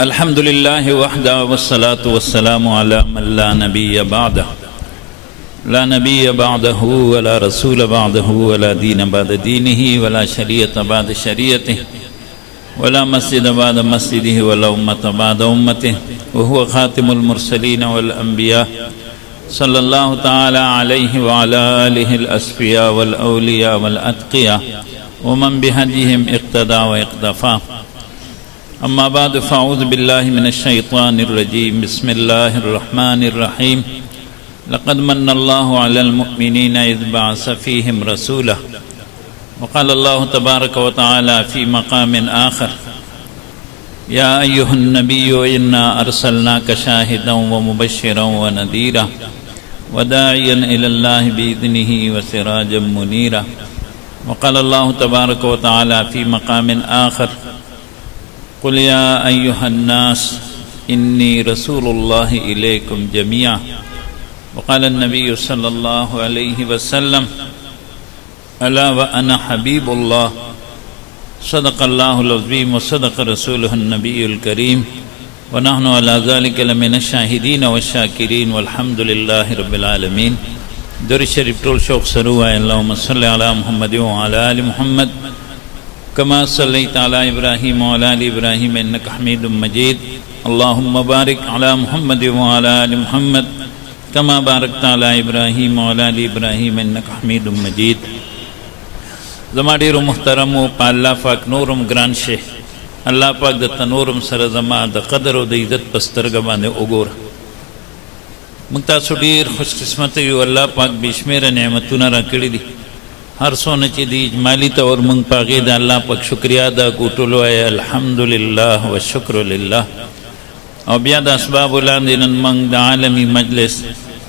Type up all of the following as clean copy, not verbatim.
الحمد لله وحده والصلاة والسلام على من لا نبي بعده لا نبي بعده ولا رسول بعده ولا دين بعد دينه ولا شريعة بعد شريعته ولا مسجد بعد مسجده ولا أمة بعد أمته وهو خاتم المرسلين والأنبياء صلى الله تعالى عليه وعلى آله الأصفياء والأولياء والأتقياء ومن بهديهم اقتدى واقتفى. أما بعد فأعوذ بالله من الشيطان الرجيم. بسم الله الرحمن الرحيم. لقد من الله على المؤمنين إذ بعث فيهم رسوله. وقال الله تبارك وتعالى في مقام آخر: يا أيها النبي إنا أرسلناك شاهدا ومبشرا ونذيرا وداعيا إلى الله بإذنه وسراجا منيرا. وقال الله تبارك وتعالى في مقام آخر: قل يا أيها الناس إني رسول الله إليكم جميعا. وقال النبي صلى الله عليه وسلم: ألا وأنا حبيب الله. صدق الله العظيم وصدق رسوله النبي الكريم ونحن على ذلك لمن الشاهدين والشاكرين والحمد لله رب العالمين. درود شریف ټول شوق سره وایي: اللهم صل على محمد وعلى آل محمد كما صليت على إبراهيم وعلى آل إبراهيم إنك حميد مجيد. اللهم بارك على محمد وعلى آل محمد كما باركت على إبراهيم وعلى آل إبراهيم إنك حميد مجيد. زما ډیرو محترمو په الله پاک نورم ګران شي. الله پاک د تنورم سره زما د قدر او د عزت په سترګه باندې وګوره. موږ تاسو ډیر خوش قسمته یو. الله پاک بې شمېره نعمتونه راکړي دي. هر څونه چې دی اجمالي طور موږ په هغې د الله پاک شکریا ادا کړو. ټول وایه الحمدلله والشکر لله. او بیا د اسبابو لاندې نن موږ د عالمي مجلس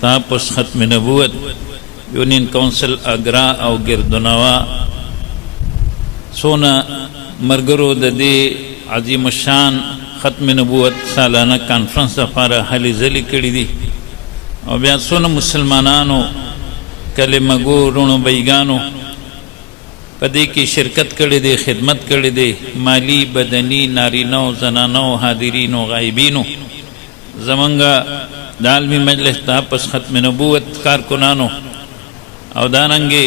تحفظ ختم نبوت یونین کونسل اګرا او ګردنوا څونه ملګرو د دې عظیم الشان ختم نبوت سالانه کانفرنس لپاره هلې ځلې کړي دي. او بیا څونه مسلمانانو کلمه ګو رونو بیګانو په دې کې شرکت کړی دی، خدمت کړی دی، مالی بدني نارینو زنانو حاضرینو غایبینو. زمونږ د عالمي مجلس تحفظ ختم نبوت کارکنانو او دارنګې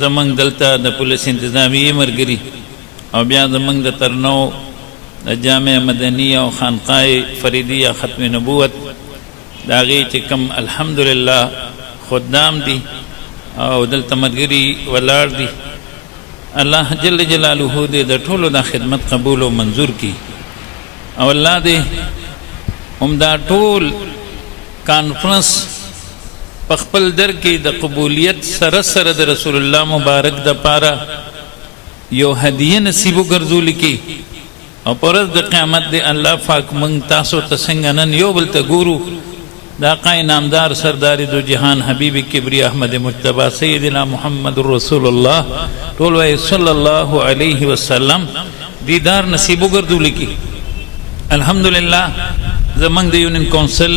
زمونږ دلته د پولیس انتظامیې ملګري او بیا زمونږ د ترنو د جامع مدني او خانقاه فریدیه ختم نبوت د هغې چې کوم الحمدلله خدام دي او دلته ملګري ولاړ دي. الله جل جلاله دې د ټولو دا خدمت قبول او منظور کړي او الله دې همدا ټول کانفرنس په خپل در کې د قبولیت سره سره د رسول الله مبارک د پاره یو هدیه نصیب وګرځول کړي او پر ورځ د قیامت دې الله پاک موږ تاسو ته څنګه نن یو بل ته ګورو. دا قای نامدار سردار دو جهان حبیب کبری احمد مجتبی سیدنا محمد رسول الله ټول وای صلی الله علیه وسلم دیدار نصیب وګرځول کی. الحمدلله زمنګ د یونین کونسل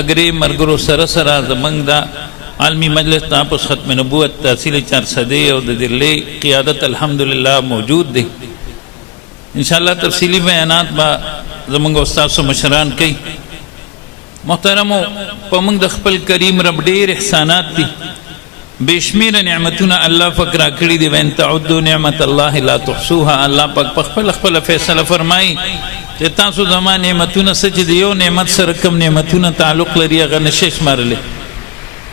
اګری مرګرو سره سره زمنګ د عالمی مجلس تحفظ ختم نبوت تحصیل 400 او د دلی قیادت الحمدلله موجود دی. ان شاء الله تفصیلی بیانات با زمنګ استاد سو مشران کوي. محترمو په موږ د خپل کریم رب ډېر احسانات دي، بې شمېره نعمتونه الله پاک راکړي دي. وان تعدوا نعمت الله لا تحصوها. الله پاک په خپله فیصله فرمایي چې تاسو زما نعمتونه څه چې د یو نعمت سره کوم نعمتونه تعلق لري هغه نشئ شمارلی.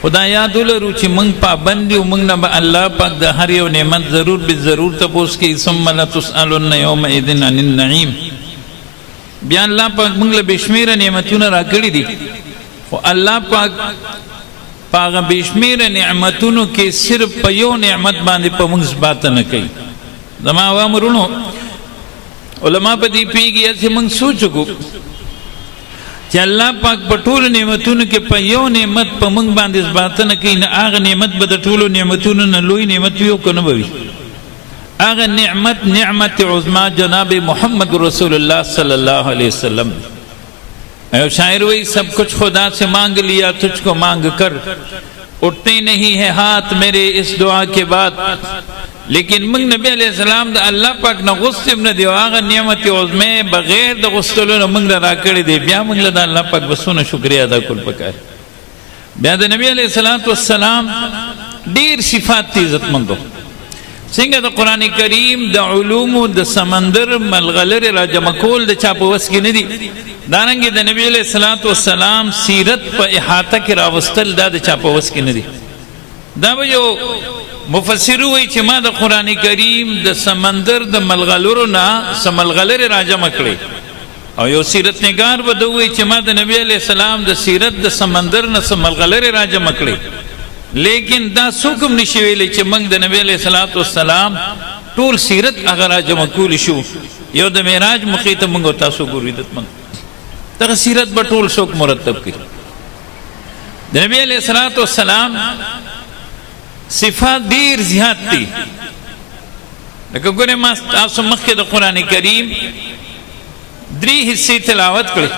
خو دا یاد ولرو چې موږ پابند یو. موږ نه به الله پاک د هر یو نعمت ضرور به ضرور تپوس کوي. ثم لتسألن یومئذ عن النعیم. بیا الله پاک موږ له بې شمېره نعمتونه راکړي دي خو الله پاک په هغه بې شمېره نعمتونو کې صرف په یو نعمت باندې په موږ ثباته نه کوي. زما عوام ورونو علما په دې پوهېږي چې موږ سوچ وکړو چې الله پاک په ټولو نعمتونو کې په یو نعمت په موږ باندې ثباته نه کوي. نه هغه نعمت به د ټولو نعمتونو نه لوی نعمت وي او که نه به وي. اگر نعمت عظما جناب محمد رسول اللہ صلی اللہ علیہ وسلم. شاعر وہی سب کچھ خدا سے مانگ لیا تجھ کو مانگ کر اٹھتے نہیں ہے ہاتھ میرے اس دعا کے بعد لیکن موږ نبی علیہ السلام د الله پاک نه غوښتم نه دی، هغه نعمت عظمه بغیر د غوښتلو نه موږ را کړی دی، بیا موږ له د الله پاک بسونه شکریا ادا کول پکار. بیا د نبی علیہ السلام ډیر صفات تی عزتمندو، څنګه د قرآن کریم د علومو د سمندر ملغلرې را جمع کول د چا په وس کې نه دي، دارنګې د نبی علیہ السلام سیرت په احاطه کې راوستل دا د چا په وس کې نه دي. دا به یو مفسرو وی چې ما د قرآن کریم د سمندر د ملغلرو نه سملغلرې را جمع کړې، او یو سیرت نگار به ده وی چې ما د نبی علیہ السلام د سیرت د سمندر نه سملغلرې را جمع کړې. لیکن دا څوک هم نشي ویلی چې موږ د نبی علیہ السلام ټول سیرت هغه را جمع کولی شو. یو د معراج موقع ته موږ تاسو ګورو عزتمند، دغه سیرت به ټول څوک مرتب کړي. د نبی علیہ السلام صفات ډیر زیات دي، لکه ګوره ما تاسو مخکې د قرآن کریم 3 حصے تلاوت کړي،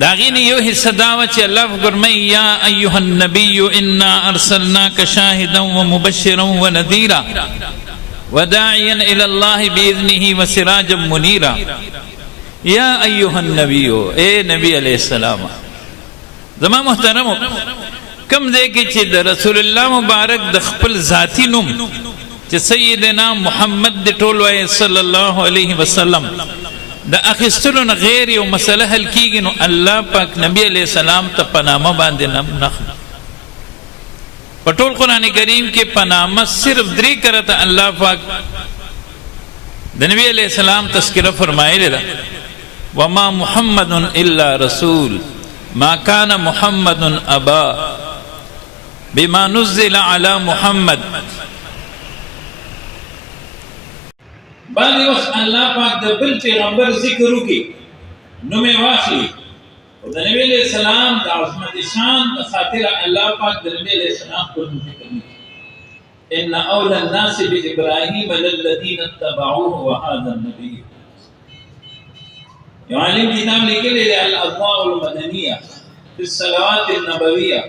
د هغې نه یو حصه دا وه چې الله فرمایي یا ایها النبی انا ارسلناک شاهدا ومبشرا ونذیرا وداعیا الی الله باذنه وسراجا منیرا. یا ایها النبی، اے نبی علیہ السلام. زما محترمو، کم دی کې چې د رسول الله مبارک د خپل ذاتی نوم چې سیدنا محمد د ټول وایي صلی الله علیه وسلم د اخیستلو نه غیر یو مسله حل کیږي، نو الله پاک نبی علیہ السلام ته په نامه باندې نخل. په ټول قرآن کریم کې په نامه صرف 3 کرته الله پاک د نبی علیہ السلام تذکره فرمایلی ده. وما محمد الا رسول ما كان محمد ابا بما نزل على محمد. بعضی وقت الله پاک د بل پیغمبر ذکر وکړي، نوم یې واخلي، او د نبی علیہ السلام د عظمت شان د خاطره الله پاک د نبی علیہ السلام پر ذکر وکړي. ان اولى الناس بابراهيم للذين اتبعوه وهذا النبي. یو عالم کتاب لیکلی دی الاضواء المدنیه فی الصلوات النبویه،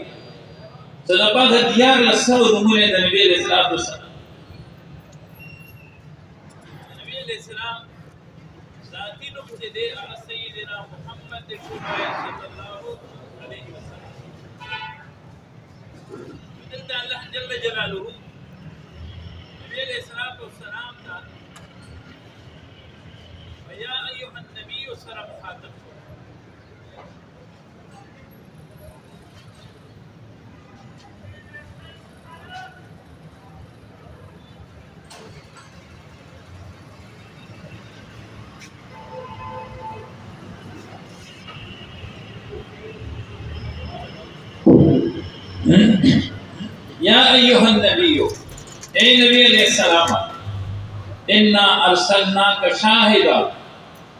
صدقات دیار لسو نمونه د نبی علیہ السلام. نبی علیہ السلام ذاتی نوم چې دی هغه سیدنا محمد صلی الله علیه وسلم. دلته الله جل جلاله نبی علیہ السلام ته یا ایها النبی سره مخاطب یا ایها النبی، اے نبی علیہ السلام، انا ارسلناک شاہدا،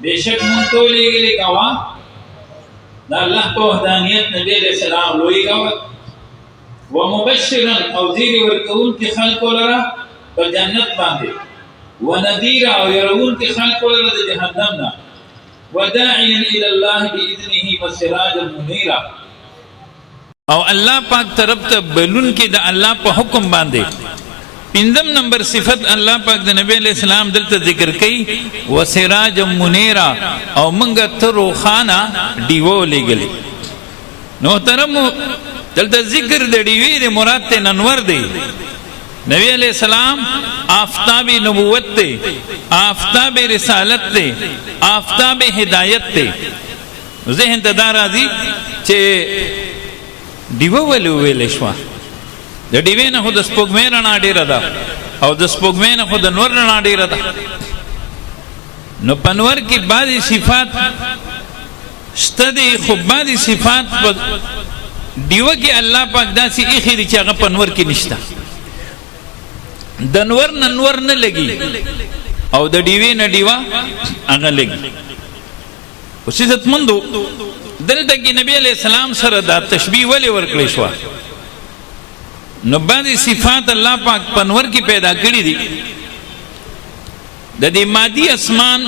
بے شک من تو لے گلے گواہ دا اللہ کو وحدانیت نبی علیہ السلام لوئی گواہ، ومبشرا او زیر ورکون کی خلق لرا پر جنت باندے، ونذیرا او یرون کی خلق لرا دا جہنمنا، وداعیا الی اللہ باذنہ وسراجا منیرا. او الله پاک طرف ته بلون کې د الله په حکم باندې. 5 نمبر صفت الله پاک د نبی علیہ السلام دلته ذکر کړي وسراج منیرا، او منګه ته روخانه دیو لګلې. نو محترم دلته ذکر د دیوی د مراد ته انوار دی. نبی علیہ السلام آفتاب نبوت ته، آفتاب رسالت ته، آفتاب هدایت ته. ذهن ته دا راځي چې دیوه ولې ویلې شوه؟ د ډیوې نه خو د سپوږمۍ رڼا ډېره ده، او د سپوږمۍ نه خو د نور رڼا ډېره ده. نو په نور کې بعضې صفات شته دي، خو بعضې صفات په ډیوه کې الله پاک داسې ایښي دي چې هغه په نور کې نشته. د نور نه نور نه لګي، او د ډیوې نه ډیوه هغه لګي. اوس عزتمندو، دلته کې نبی علیہ السلام سره دا تشبیه ولې ورکړی شوه؟ نو بعضې صفات الله پاک په نور کې پیدا کړي دي. د دې مادي اسمان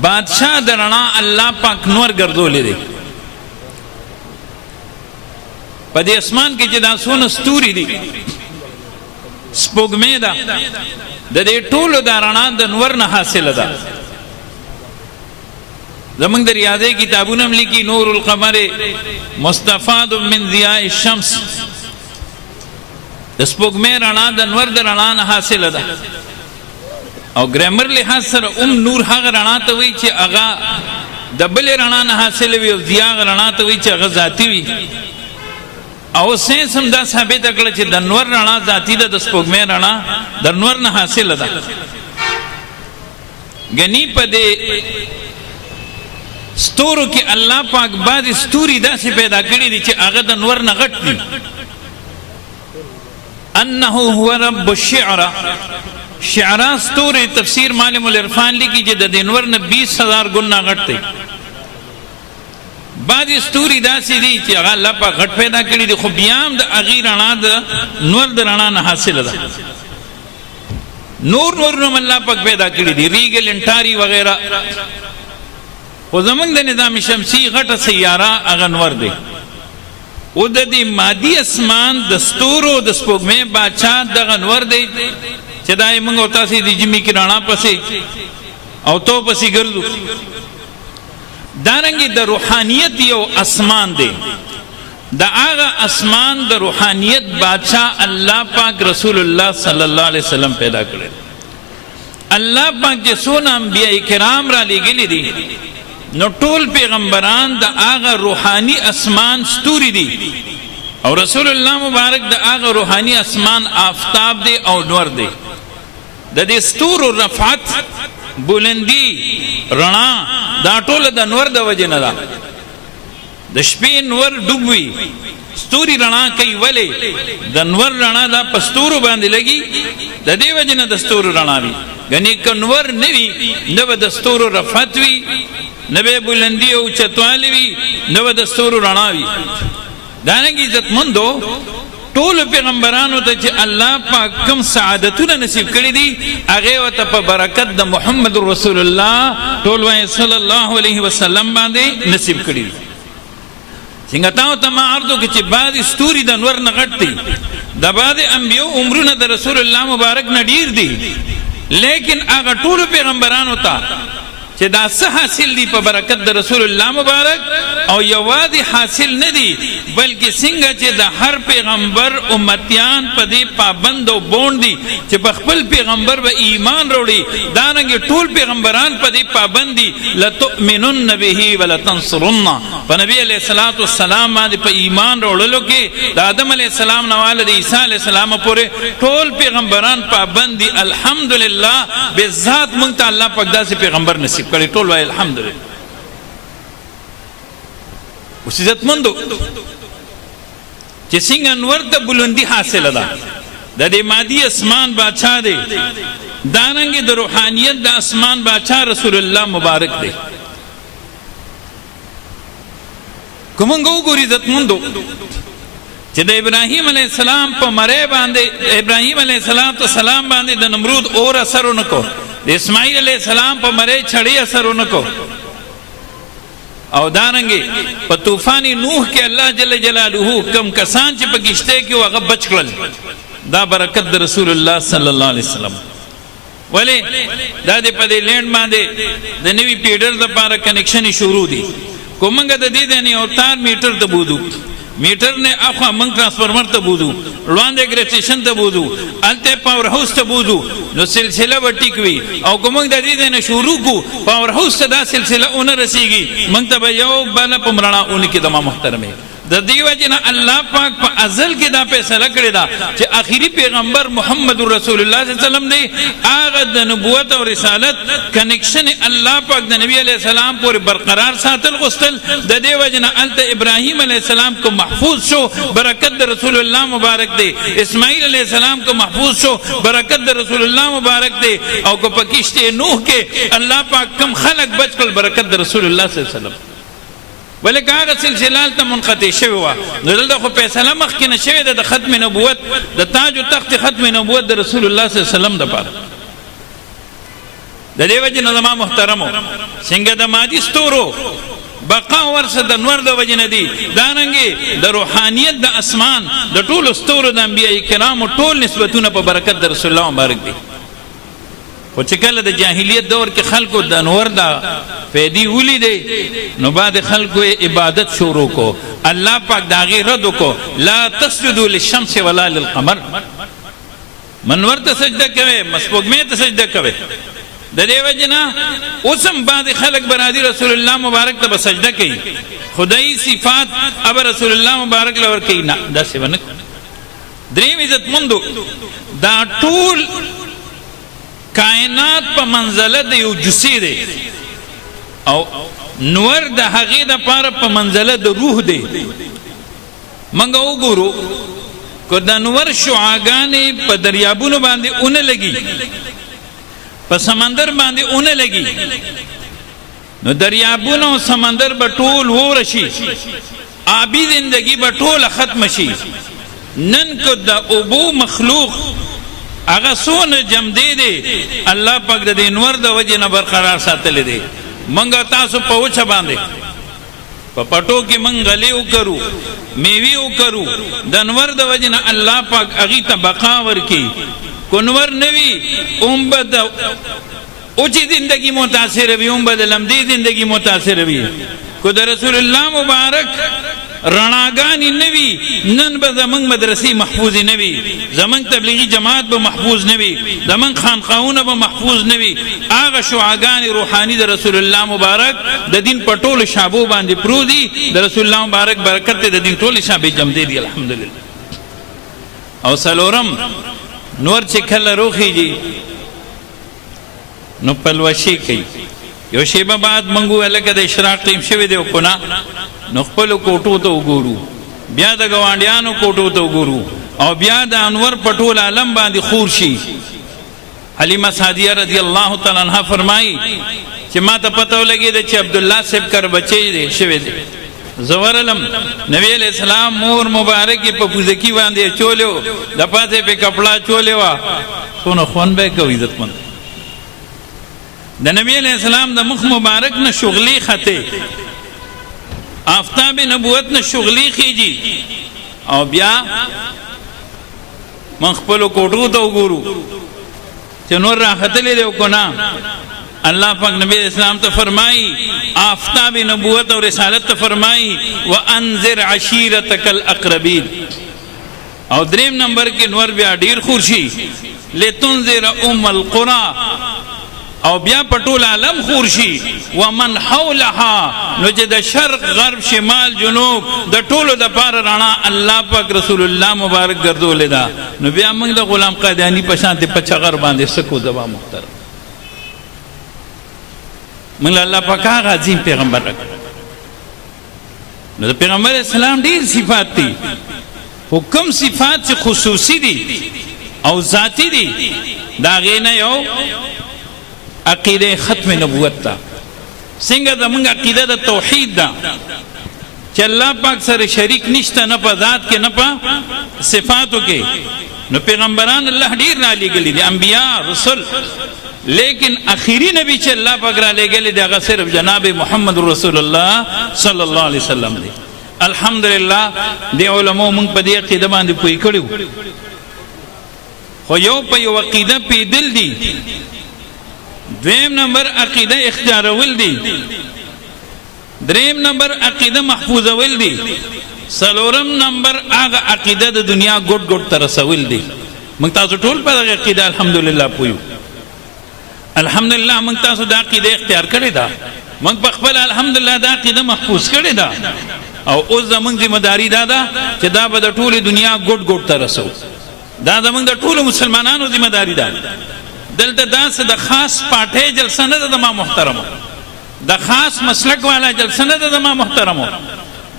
بادشاہ د رڼا الله پاک نور ګرځولی دی. په دې اسمان کې چې دا څونه ستوري دي، سپوږمۍ ده د دې ټولو دا رڼا د نور نه حاصله ده زمونږ د ریاضۍ کتابونه هم لیکي نور القمر مستفاد من ضیاء الشمس د سپوږمۍ رڼا د نور د رڼا نه حاصله ده او ګرامر لحاظ سره نور هغه رڼا ته وایي چې هغه د بلې رڼا نه حاصله وي او ضیا هغه رڼا ته وایي چې هغه ذاتي وي او ساینس هم دا ثابته کړه چې د نور رڼا ذاتي ده د سپوږمۍ رڼا د نور نه حاصله ده ګنې په دې ستورو کې الله پاک بعضې ستوري داسې پیدا کړي دي چې هغه د نور نه غټ دي انه هو رب الشعرا شعرا ستوري تفسیر معلم العرفان لیکي چې د نور نه 20,000 ګنا غټ دی بعضې ستوري داسې دي چې هغه الله پاک غټ پیدا کړي دي خو بیا هم د هغې رڼا د نور د رڼا نه حاصله ده نور نوم الله پاک پیدا کړي دي ریګل انټاري وغیرہ خو زمونږ د نظام شمسي غټه سیاره هغه نور دی او د دې مادي اسمان د ستورو د سپوږمۍ بادشاه دغه نور دی چې دا یې موږ او تاسې د جمعې کې رڼا پسې او تو پسې ګرځو دارنګې د روحانیت یو اسمان دی د هغه اسمان د روحانیت بادشاه الله پاک رسول الله صلی الله علیه وسلم پیدا کړی الله پاک چې څونه انبیاء کرام را لیږلي دي نو ټول پیغمبران د هغه روحانی اسمان ستوري دي او رسول الله مبارک د هغه روحانی اسمان آفتاب دی او نور دی د دې ستورو رفعت بلندی رڼا دا ټول د نور د وجې نه ده د شپې نور ډوب وي ستوري رڼا کوي ولې د نور رڼا دا په ستورو باندې لګي د دې وجې نه د ستورو رڼا وي ګنې که نور نه وي نه به د ستورو رفعت وي نه به بلندي او چتوالی وي نه به د ستورو رڼا وي دارنګې عزتمندو ټولو پیغمبرانو ته چې الله پاک کوم سعادتونه نصیب کړي دي هغې ورته په برکت د محمد رسول الله ټول وایي صلی الله علیه وسلم باندې نصیب کړي دي څنګه تا ورته ما عرض وکړو چې بعضې ستوري د نور نه غټ دي د بعضې انبیو عمرونه د رسول الله مبارک نه ډیر دي لیکن هغه ټولو پیغمبرانو ته چې دا څه حاصل دي په برکت د رسول الله مبارک او یوازې حاصل نه دي بلکې څنګه چې د هر پیغمبر امتیان په دې پابند او بوند دي چې په خپل پیغمبر به ایمان وروړي دارنګې ټول پیغمبران په دې پابند دي لتؤمنن به ولتنصرن په نبي علیه الصلاة والسلام باندې په ایمان وروړلو کې د آدم علیه السلام نه واله د عیسی علیه السلام پورې ټول پیغمبران پابند دي الحمدلله بالذات موږ ته الله پاک داسې پیغمبر نصیب کړي ټول وایي الحمدلله اوس عزتمندو چې څنګه نور ته بلندي حاصله ده د دې مادي اسمان بادشاه دی دارنګې د روحانیت د اسمان بادشاه رسول الله مبارک دی که موږ وګورو عزتمندو چې د ابراهیم علیه السلام په مرۍ باندې ابراهیم علیه السلام باندې د نمرود اور اثر ونه کو د اسماعیل علیه السلام په مرۍ چړې اثر ونه کو او دارنګې په طوفان نوح کې الله جل جلاله کم کسان چې په کشتۍ کې هغه بچ کړل دا برکت د رسول الله صلی الله علیه وسلم ولې دا د په دې لینډ باندې د نوي پیډر دپاره کنیکشن شروع دي کو موږ د دې د یو تار میټر ته بودو میټر نه اخوا موږ ټرانسفارمر ته بودو وړاندې ګریټیشن ته بودو هلته پاور هاوس ته بودو نو سلسله به ټیک وي او که موږ د دې نه شروع کړو پاور هاوس ته دا سلسله ونه رسیږي موږ ته به یو بله په مړڼه اونې کې دما محترمې د دې وجې نه الله پاک په ازل کې دا فیصله کړې ده چې آخري پیغمبر محمد رسول الله صلی الله علیه وسلم دی هغه د نبوت او رسالت کنیکشن الله پاک د نبی علیه السلام پورې برقرار ساتل غوښتل د دې وجې نه هلته ابراهیم علیه السلام کو محفوظ شو برکت د رسول الله مبارک دی اسماعیل علیه السلام کو محفوظ شو برکت د رسول الله مبارک دی او که په کشتۍ نوح کې الله پاک کم خلق بچ کړل برکت د رسول الله صلی الله علیه وسلم ولکه هغه سلسله هلته منقطع شوې وه نو دلته خو فیصله مخکې نه شوې ده د ختم نبوت د تاج و تخت ختم نبوت د رسول الله صلی الله علیه وسلم دپاره د دې وجې نه زما محترمو څنګه د مادي ستورو بقا ورسه د نور د وجه نه دي دارنګې د روحانیت د اسمان د ټولو ستورو د انبیاء کرامو ټول نسبتونه په برکت د رسول الله مبارک دي خو چې کله د جاهلیت دور کې خلکو د انور دا فیدی ولیدې نو بعد خلکو عبادت شروع کو الله پاک د هغې رد وکړو لا تسجدوا للشمس ولا للقمر منور ته سجده کوئ سپوږمۍ ته سجده کوئ د دې وجې نه اوس هم بعضې خلک برادي رسول الله مبارک ته به سجده کوي خدایي صفات اب رسول الله مبارک له ورکوي نه داسې به نه دریم عزتمندو دا ټول کائنات په منزله د یو جسې دی او نور د هغې دپاره په منزله د روح دی موږ وګورو که د نور شعاګانې په دریابونو باندې اونه لګي په سمندر باندې اونه لګي نو دریابونه او سمندر به ټول ووره شي آبي زندگی به ټوله ختمه شي نن که د اوبو مخلوق هغه څونه جمدی دی الله پاک د دې انور د وجې نه برقرار ساتلی دی موږ تاسو په وچه باندې په پټو کې موږ غلې وکرو میوې وکرو د انور د وجې نه الله پاک هغې ته بقا ورکي که نور نه وي هم به د اوچې زندګي متاثره وي هم به د لمدې زندګي متاثره وي که د رسول الله مبارک رڼاګانې نه وي نن به زموږ مدرسې محفوظې نه وي زموږ تبلیغي جماعت به محفوظ نه وي زموږ خانقاهونه به محفوظ نه وي هغه شعاګانې روحاني د رسول الله مبارک د دین په ټولو شعبو باندې پرو دي د رسول الله مبارک برکت د دین ټولې شعبې جمدې دي الحمدلله او څلورم نور چې کله روخیږي نو پلوشي کوي یو شیبه بعد موږ وویل لکه د اشراق ټیم شوی دی که نه نو خپلو کوټو ته وګورو بیا د ګاونډیانو کوټو ته وګورو او بیا د انور په ټول عالم باندې خور شي حلیمه سعدیه رضی الله تعالی عنها فرمایي چې ما ته پته ولګېده چې عبدالله صاحب کر بچی دی شوی دی زه ورغلم نبی علیہ السلام مور مبارکې په پوزکي باندې چولیو د پاسې پې کپړه چولې وه څونه خوند به یې کوي عزتمند د نبی علیہ السلام د مخ مبارک نه شغلې خطې آفتاب نبوت نه شغلې خیږي او بیا من خپلو کوټو ته وګورو چې نور راختلی دی که نه اللہ پاک نبی اسلام ته فرمائی آفتاب نبوت اور رسالت ته فرمائی وانذر عشیرتک الاقربین او دریم نمبر کې نور بیا ډیر خورشي لتنذر ام القرى او بیا پټول عالم خورشي ومن حولها نو چې د شرق غرب شمال جنوب د ټولو د پاره رڼا الله پاک رسول الله مبارک ګرځولې ده نو بیا موږ د غلام قادیانی په شان په چغر باندې سکو دوا محترم موږ الله پاک هغه عظیم پیغمبر راکړ نو د پیغمبر اسلام ډیر صفات دي حکم صفات چې خصوصي دي او ذاتی دي دا غینه یو عقیده ختم نبوت تا څنګه زموږ عقیده د توحید ده چې الله پاک سره شریک نشته نه په ذات کې نه په صفاتو کې نو پیغمبران الله ډیر را لېږلي دي انبیا رسل لیکن اخیری نبی چې الله پاک را لېږلی دی هغه صرف جناب محمد رسول الله صلی الله علیه وسلم دی الحمدلله د علماء موږ په دې عقیده باندې پوه کړو خو یو په یو عقیده پیدل دي دویم نمبر عقیده اختیارول دی دریم نمبر عقیده محفوظول دی څلورم نمبر هغه عقیده د دنیا ګوټ ګوټ ته رسول دی موږ تاسو ټول په دغه عقیده الحمدلله پوه الحمدلله موږ تاسو د عقیده اختیار کړې ده موږ په خپل الحمدلله د عقیده محفوظ کړې ده او اوس زموږ ذمہ داری دا ده چې دا به د ټولې دنیا ګوټ ګوټ ته رسو دا زموږ د ټولو مسلمانانو ذمہ داری ده دلته داسې د خاص پاټۍ جلسه نه ده د ما محترمو د خاص مسلک والا جلسه نه ده د ما محترمو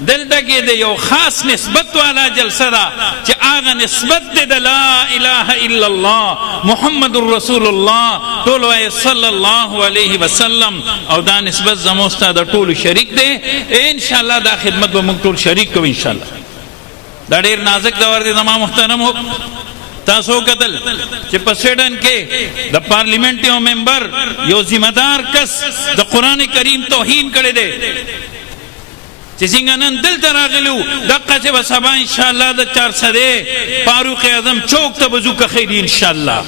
دلته کې د یو خاص نسبت والا جلسه ده چې هغه نسبت دی د لا اله الا الله محمد رسول الله ټول وایي صلی الله علیه وسلم او دا نسبت زموږ ستا د ټولو شریک دی انشاءالله دا خدمت به موږ ټول شریک کوو انشاءالله دا ډېر نازک دور دی زما محترمو تاسو قتل چې په سویډن کې د پارلیمنت یو ممبر یو ذمہ دار کس د قرآن کریم توهین کړی دی چې څنګه نن دلته راغلو دقسې به سبا انشاءالله د 400 فاروق اعظم چوک ته به ځو که خیر انشاءالله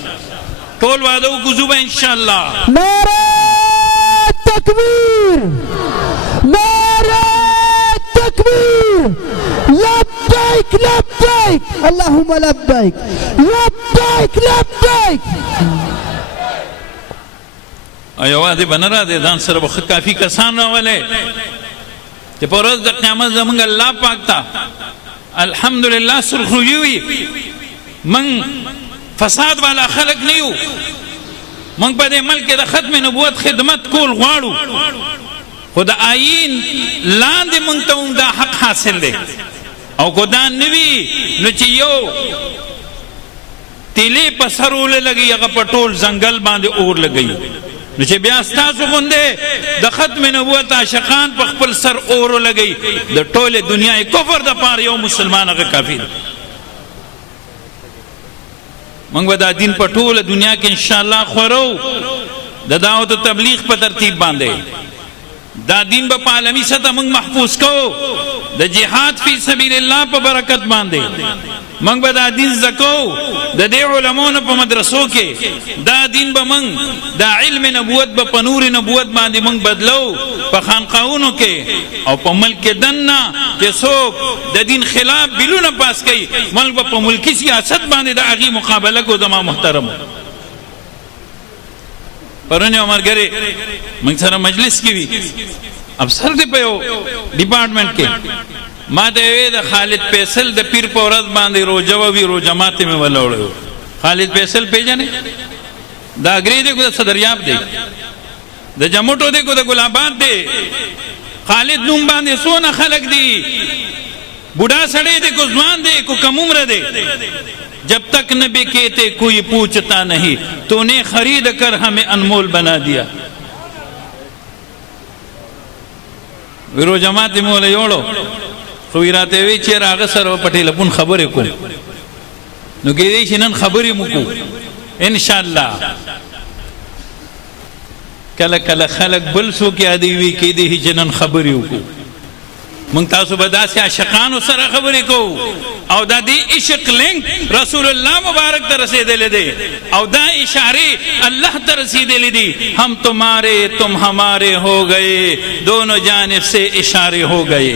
ټول واده وکړو ځو به انشاءالله. نعرہ تکبیر، نعرہ تکبیر، لبیک لبیک اللهم لبیک، لبیک لبیک. یوازې به نه راځې ځان سره به ښه کافي کسان راولئ چې په ورځ د قیامت زمونږ الله پاک ته الحمدلله سرخرویي وي. من فساد والا خلق نه یو، من په دې ملک د ختم نبوت خدمت کول غواړو، خو د آیین لاندې موږ ته هم دا حق حاصل دی. او که دا نه وي نو چې یو تیلې په سر ولګي هغه په ټول ځنګل باندې اور لګوي، نو چې بیا ستاسو غوندې د ختم نبوت عاشقان په خپل سر اور ولګوي د ټولې دنیا کفر د پاره یو مسلمان هغه کافي دی. موږ به دا دین په ټوله دنیا کې انشاءالله خورو د دعوت و تبلیغ په ترتیب باندې. دا دین به په عالمي سطح موږ محفوظ کوو د جهاد فی سبیل الله په برکت باندې. موږ به دا دین زکو د دې علماونو په مدرسو کې، دا دین به موږ دا علم نبوت به په نور نبوت باندې موږ بدلو په خانقاهونو کې او په ملک دننه چې څوک د دین خلاف بلونه پاس کوي ملک به په ملکی سیاست باندې د هغې مقابله کو. زما محترمو پرون یو ملګری موږ سره مجلس کې وي، افسر دی په یو ډپارټمنټ کې، ما ته وی د خالد فیصل د پیر په ورځ باندې روژه وي، روژه ماتې مې ولاړو. خالد فیصل پیژنې؟ دا اګرې دی کو د صدریاب دی، د جموټو دی کو د ګل آباد دی. خالد نوم باندې څونه خلک دی، بوډا سړی دی کو ځوان دی کو کم عمر دی. جب تک نہ بکے تے کوئی پوچھتا نہیں، تو نے خرید کر ہمیں انمول بنا دیا. ویرو جماعت مولا یوړو خو راته وی چې راغه سره پټې لپون خبرې کوم، نو کې دې شنن خبرې مو کو ان شاء الله. کله کله خلق بل سو کې ادي وی کې دې جنن خبرې وکړو. مونږ تاسو به داسې عاشقانو سره خبرې کوو او دا دې عشق لنک رسول الله مبارک ته رسېدلی دی او دا اشارې الله ته رسېدلی دي. ہم تمہارے تم ہمارے ہو گئے، دونوں جانب سے اشارے ہو گئے.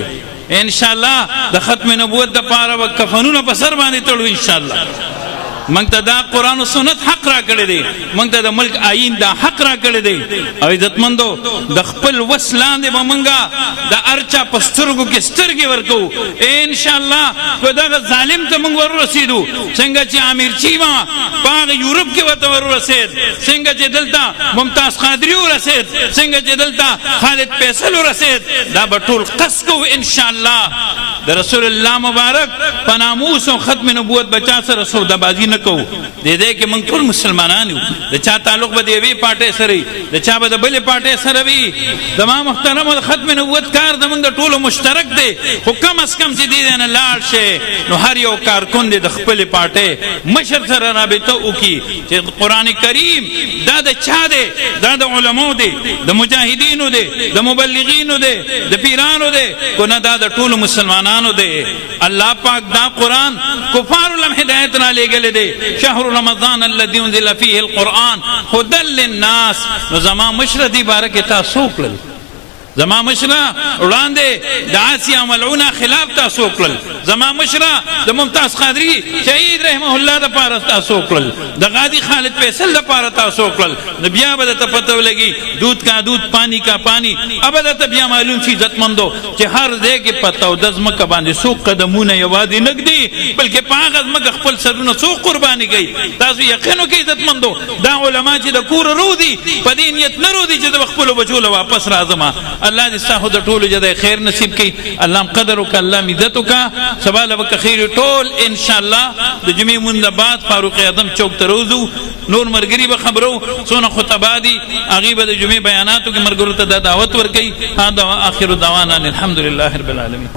انشاءاللہ د ختم نبوت د پاره به کفنونه په سر باندې تړو انشاءالله. منگ تا دا قرآن و سنت حق را کرده دی، منگ تا دا ملک آئین دا حق را کرده دی. او عزت مندو دا خپل وصلان دی با منگا دا ارچا پسترگو کی سترگی ورکو انشاءاللہ. کو دا ظالم تا منگ ورو رسیدو سنگا چی عامر چیما پاگ یورپ کی وطا ورو رسید، سنگا چی دلتا ممتاز قادریو رسید، سنگا چی دلتا خالد پیسلو رسید. دا بطول قص کو انشاءاللہ دا رسول اللہ مبارک پناموس و ختم نبوت بچا سر سودا بازی نکو. دے دے کہ منگ ټول مسلمانان یو، د چا تعلق به دی وی پارټي سره، د چا به د بلې پارټي سره وي. زما محترم د ختم نبوت کار د منګ ټولو مشترک دی، خو کم از کم چې دې نه لاړ شي نو هر یو کارکون دی د خپل پارټي مشر سره رابطه وکي چې قرآن کریم دا د چا دی، دا د علماو دی، د مجاهدینو دی، د مبلغینو دی، د پیرانو دی، کو نه دا د ټولو مسلمانانو دی. الله پاک دا قرآن کفار لم هدایت را لګل دی. شهر رمضان الذي انزل فيه القرآن هدى للناس. نو زما مشره دی بارک تاسو کړل، زما مشره وړاندې د عاصیه ملعونه خلاف تاسو کړل، زما مشره د ممتاز قادری شهید رحمه الله د پاره تاسو کړل، د غازی خالد فیصل د پاره تاسو کړل. نو بیا به ته پته ولګي دودھ کا دودھ پانی کا پانی. اب ته بیا معلوم شي عزت مندو چې هر ځای کې پته او د ځمکه باندې څو قدمونه یوازې نږدې بلکې په هغه ځمکه خپل سرونه څو قرباني کوي. تاسو یقین وکړئ عزت مندو دا علما چې د کور رودي په دې نیت نه رودي چې د خپلو بچو له واپس راځم. الله دې ستاسو د ټولو جدای خیر نصیب کړي. الله قدر وکړه، الله عزت وکړه. سبا له به خیر ټول ان شاء الله د جمعې مونږ بعد فاروق اعظم چوک ته روزو. نور مرګري به خبرو څونه خطبه دي هغې به د جمعې بیاناتو کې مرګرو ته دا دعوت ورکوي. هذا آخر دعوانا الحمد لله رب العالمين.